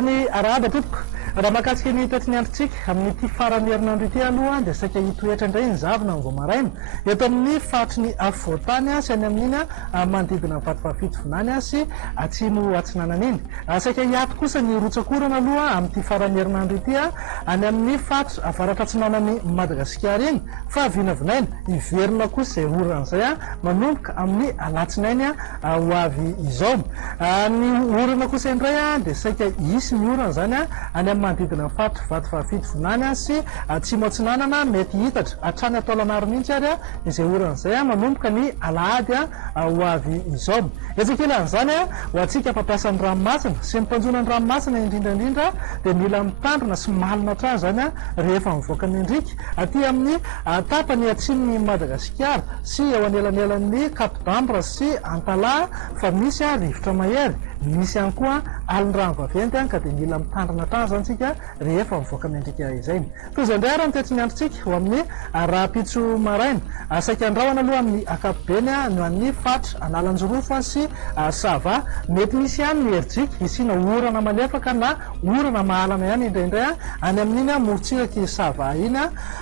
Mitrany arahaba tompoko raha mahakasika ny toetrany androtsika amin'ity farany herinandro ity aloha dia saika hitoetra indray ny zavona ny vao maraina eto amin'ny faritry ny afovoantany sy any amin'iny manodidina vatovaafito vinany sy atsimo atsinanana iny. Saika hiato kosa ny rotsakorana aloha amin'ity farany herinandro ity any amin'ny faritra avaratra atsinanan'ny Madagasikara iny fa vinavinaina iverina kosa izay oran'izay manomboka amin'ny alatsinainy ho avy izao. Ny orana kosa indray dia saika isy ny orana zany any amin'ny manodidina ny faritra vatovaafito vinany sy atsimo atsinanana mety hitatra hatrany ataolanary mihitsy ary izay oran'izay manomboka ny alahady ho avy izao. Etsaka ilan'izany ho antsika mpampiasa ny ranomasina sy mpanjona ny ranomasina indrindraindrindra dia mila mitandrina sy malina hatrany zany rehefa mivoaka ny andrika aty amin'ny tapany atsimony Madagasikara sy eo anelanelan'ny Cap d'Ambre sy Antala fa misy rivotra mahery, misy ihany koa alin-drano vaventy ka dia mila mitandrina hatrany zany tsika rehefa mivoaka ny andrika izay. Toy izay indray ary ny toetrany androtsika ho amin'ny rahampitso maraina. Saika andrahona aloha amin'ny ankapobeny no an'ny faritra Analanjorofo sy Sava mety misy ihany ny heritrika isina orana malefaka na orana mahalana ihany indraindray any amin'iny morontsiraka Sava iny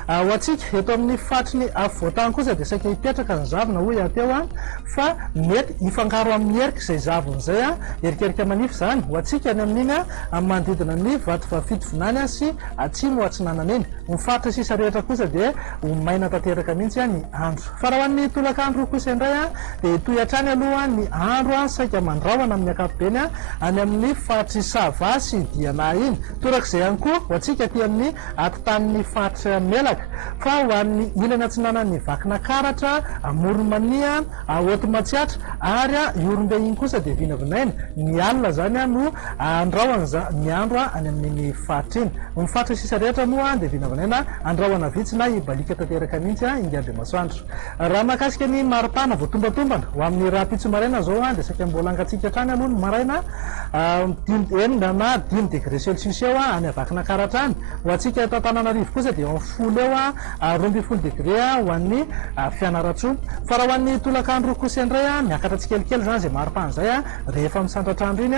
ho antsika eto amin'ny faritry ny afovoantany kosa dia saika hipetraka ny zavona hoy ateo fa mety hifangaro amin'ny herika izay zavona izay erikerika manify zany ho antsika any amin'iny manodidina ny vatovaafito vinany sy atsimo atsinanana iny. Ny faritra sisa rehetra kosa dia ho maina tanteraka mihitsy ny andro. Fa raha ho an'ny tolakandro kosa indray dia toy hatrany aloha ny andro saika mandrahona amin'ny ankapobeny any amin'ny faritry Sava sy Diana iny. Torak'izay ihany koa ho antsika aty amin'ny atotanin'ny faritra Melaka fa ho an'ny ilana atsinanan'ny Vakina Karatra, Moronmania, Otomatsiatra ary Iorombe iny kosa dia vinavinaina ny alina zany no andrahona ny andro any amin'ny faritra iny. Ny faritra sisa rehetra moa dia vinavinaina andrahona vitsy na ibalika tanteraka mihitsy ingaby masoandro. Raha mahakasika ny maripana voatombatombana ho amin'ny rahampitso maraina zao dia saika mbola angatsika hatrany aloha ny maraina 5 degré celsius eo any Vakina Karatra any. Ho antsika eto Antananarivo kosa dia eo amin'ny 10 eo 12 degré ho an'ny Fianarantsoa. Fa raha ho an'ny tolakandro kosa indray miakatra tsikelikely zany izay maripana izay rehefa misandratrandro iny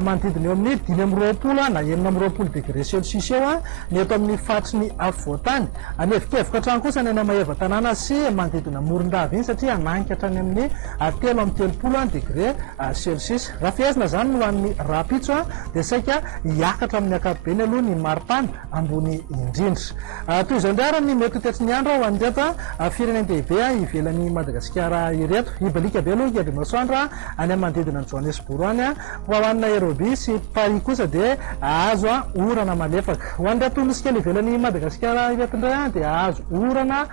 manodidina eo amin'ny 5 na 20 degré celsius eo ny eto amin'ny faritry ny afovoantany. Anevikevoka hatrany kosa ny any Maheva tanàna sy manodidina Morondava iny satria ananika hatrany amin'ny 3 degré celsius. Raha fihezina zany no an'ny rahampitso dia saika hiakatra amin'ny ankapobeny aloha ny maripana ambony indrindra. Toy izao indray ary ny mety toetrany ny andro ho an'ireto firenendehibe ivelan'ny Madagasikara ireto. Ibalika be aloha ingaby masoandro any amin'ny manodidina ny Johannesburg any ho an'ny Nairobi sy Paris kosa dia azo orana malefaka. Ho an'ireto misy kely ivelan'ny Madagasikara ireto indray dia azo orana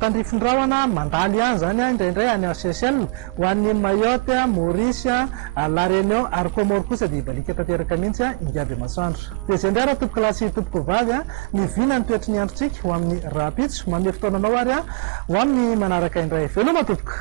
tandrifindrahona mandaly ihany zany indraindray any Seychelles. Ho an'ny Mayotte, Maurice, La Réunion ary Comore kosa dia ibalika tanteraka mihitsy ingaby masoandro. Dia izay indray raha tompoko lahy sy tompoko vavy ny vina ny toetrany androtsika ho amin'ny rahampitso. Manome fotoananao ary ho amin'ny manaraka indray veloma tompoko.